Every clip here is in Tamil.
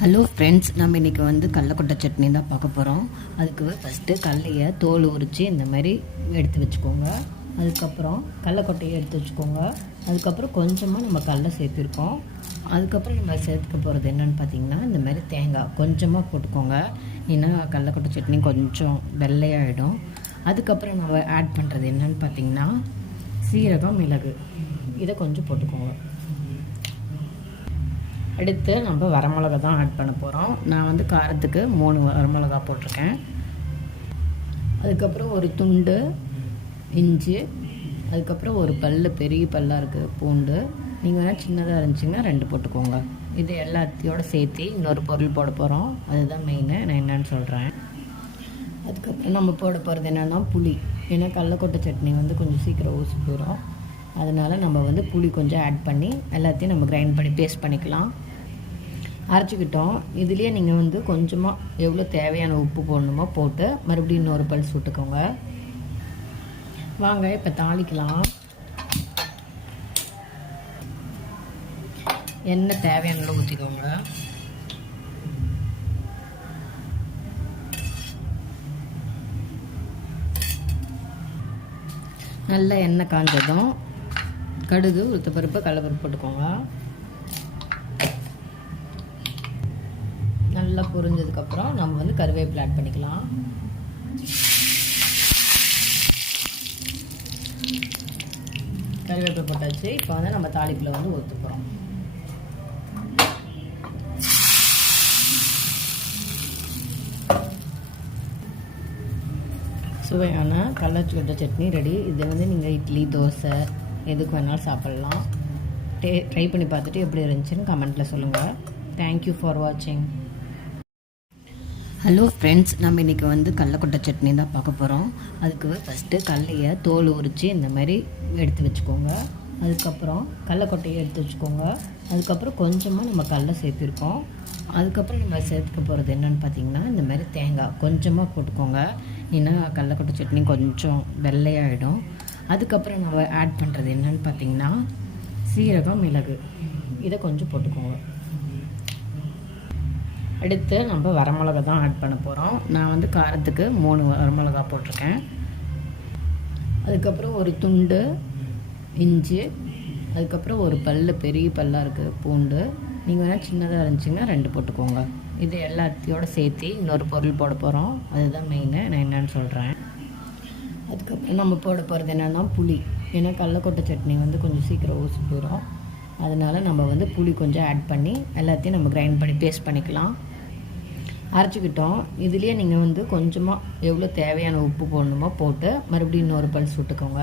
ஹலோ ஃப்ரெண்ட்ஸ், நம்ம இன்றைக்கி கடலக்கொட்டை சட்னி தான் பார்க்க போகிறோம். அதுக்கு ஃபஸ்ட்டு கடலையை தோல் உரித்து இந்த மாதிரி எடுத்து வச்சுக்கோங்க. அதுக்கப்புறம் கடலக்கொட்டையை எடுத்து வச்சுக்கோங்க. அதுக்கப்புறம் கொஞ்சமாக நம்ம கடலை சேர்த்துருக்கோம். அதுக்கப்புறம் நம்ம சேர்த்துக்க போகிறது என்னென்னு பார்த்தீங்கன்னா, இந்த மாதிரி தேங்காய் கொஞ்சமாக போட்டுக்கோங்க. ஏன்னா கடலக்கொட்டை சட்னி கொஞ்சம் வெள்ளையாகிடும். அதுக்கப்புறம் நம்ம ஆட் பண்ணுறது என்னென்னு பார்த்தீங்கன்னா, சீரகம், மிளகு இதை கொஞ்சம் போட்டுக்கோங்க. அடுத்து நம்ம வரமிளகா தான் ஆட் பண்ண போகிறோம். நான் காரத்துக்கு 3 வரமிளகா போட்டிருக்கேன். அதுக்கப்புறம் ஒரு துண்டு இஞ்சி, அதுக்கப்புறம் ஒரு பெரிய பல்லாக இருக்குது பூண்டு. நீங்கள் வேணால் சின்னதாக இருந்துச்சுன்னா 2 போட்டுக்கோங்க. இது எல்லாத்தையோட சேர்த்து இன்னொரு பொருள் போட போகிறோம். அதுதான் மெயின். நான் என்னென்னு சொல்கிறேன். அதுக்கப்புறம் நம்ம போட போகிறது என்னென்னா புளி. ஏன்னா கடலக்கொட்டை சட்னி கொஞ்சம் சீக்கிரம் ஊசி போயிடும். அதனால் நம்ம புளி கொஞ்சம் ஆட் பண்ணி எல்லாத்தையும் நம்ம கிரைண்ட் பண்ணி பேஸ்ட் பண்ணிக்கலாம். அரைச்சிக்கிட்டோம். இதுலேயே நீங்கள் கொஞ்சமாக எவ்வளோ தேவையான உப்பு போடணுமோ போட்டு மறுபடியும் இன்னொரு பல்ஸ் விட்டுக்கோங்க. வாங்க இப்போ தாளிக்கலாம். எண்ணெய் தேவையான ஊற்றிக்கோங்க. நல்ல எண்ணெய் காஞ்சதும் கடுகு, உளுத்தப்பருப்பு, கடலைப்பருப்பு போட்டுக்கோங்க. நல்லா பொரிஞ்சதுக்கப்புறம் நம்ம கருவேப்பிலை ஆட் பண்ணிக்கலாம். கருவேப்பிலை போட்டாச்சு. இப்போ நம்ம தாளிப்பில் ஊற்ற போகிறோம். சுவையான கடலக்கொட்டை சட்னி ரெடி. இதை நீங்கள் இட்லி, தோசை எதுக்கு வேணாலும் சாப்பிட்லாம். ட்ரை பண்ணி பார்த்துட்டு எப்படி இருந்துச்சுன்னு கமெண்ட்டில் சொல்லுங்கள். தேங்க்யூ ஃபார் வாட்சிங். ஹலோ ஃப்ரெண்ட்ஸ், நம்ம இன்றைக்கி கடலக்கொட்டை சட்னி தான் பார்க்க போகிறோம். அதுக்கு ஃபஸ்ட்டு கடலையை தோல் உரித்து இந்த மாதிரி எடுத்து வச்சுக்கோங்க. அதுக்கப்புறம் கடலக்கொட்டையை எடுத்து வச்சுக்கோங்க. அதுக்கப்புறம் கொஞ்சமாக நம்ம கடலை சேர்த்துருக்கோம். அதுக்கப்புறம் நம்ம சேர்த்துக்க போகிறது என்னென்னு பார்த்தீங்கன்னா, இந்த மாதிரி தேங்காய் கொஞ்சமாக போட்டுக்கோங்க. ஏன்னா கடலக்கொட்டை சட்னி கொஞ்சம் வெள்ளையாகிடும். அதுக்கப்புறம் நம்ம ஆட் பண்ணுறது என்னென்னு பார்த்தீங்கன்னா, சீரகம், மிளகு இதை கொஞ்சம் போட்டுக்கோங்க. அடுத்து நம்ம வரமிளகா தான் ஆட் பண்ண போகிறோம். நான் காரத்துக்கு 3 வரமிளகா போட்டிருக்கேன். அதுக்கப்புறம் ஒரு துண்டு இஞ்சி, அதுக்கப்புறம் ஒரு பெரிய பல்லாக இருக்குது பூண்டு. நீங்கள் வேணால் சின்னதாக இருந்துச்சுன்னா 2 போட்டுக்கோங்க. இது எல்லாத்தையோட சேர்த்து இன்னொரு பொருள் போட போகிறோம். அதுதான் மெயின். நான் என்னென்னு சொல்கிறேன். அதுக்கப்புறம் நம்ம போட போகிறது என்னென்னா புளி. ஏன்னா கடலக்கொட்டை சட்னி கொஞ்சம் சீக்கிரம் ஊசி போயிடும். அதனால் நம்ம புளி கொஞ்சம் ஆட் பண்ணி எல்லாத்தையும் நம்ம கிரைண்ட் பண்ணி பேஸ்ட் பண்ணிக்கலாம். அரைச்சிக்கிட்டோம். இதுலேயே நீங்கள் கொஞ்சமாக எவ்வளோ தேவையான உப்பு போடணுமோ போட்டு மறுபடியும் இன்னொரு பல்ஸ் விட்டுக்கோங்க.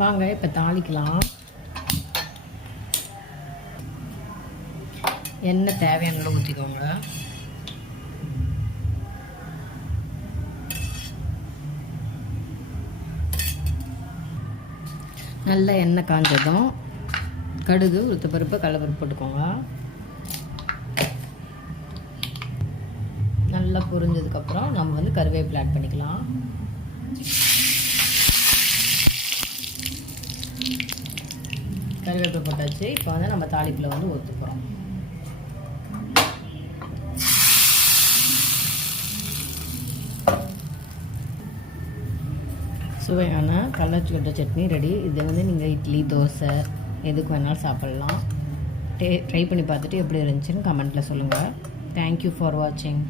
வாங்க இப்போ தாளிக்கலாம். எண்ணெய் தேவையான ஊற்றிக்கோங்க. நல்ல எண்ணெய் காஞ்சதும் கடுகு, உளுத்தப்பருப்பு, கடலைப்பருப்பு போட்டுக்கோங்க. நல்லா பொரிஞ்சதுக்கப்புறம் நம்ம கருவேப்பிலை ஆட் பண்ணிக்கலாம். கருவேப்பிலை போட்டாச்சு. இப்போ நம்ம தாளிப்பில் ஊற்ற போகிறோம். சுவையான கடலக்கொட்டை சட்னி ரெடி. இதை நீங்கள் இட்லி, தோசை எதுக்கு வேணாலும் சாப்பிட்லாம். ட்ரை பண்ணி பார்த்துட்டு எப்படி இருந்துச்சுன்னு கமெண்ட்டில் சொல்லுங்கள். தேங்க்யூ ஃபார் வாட்சிங்.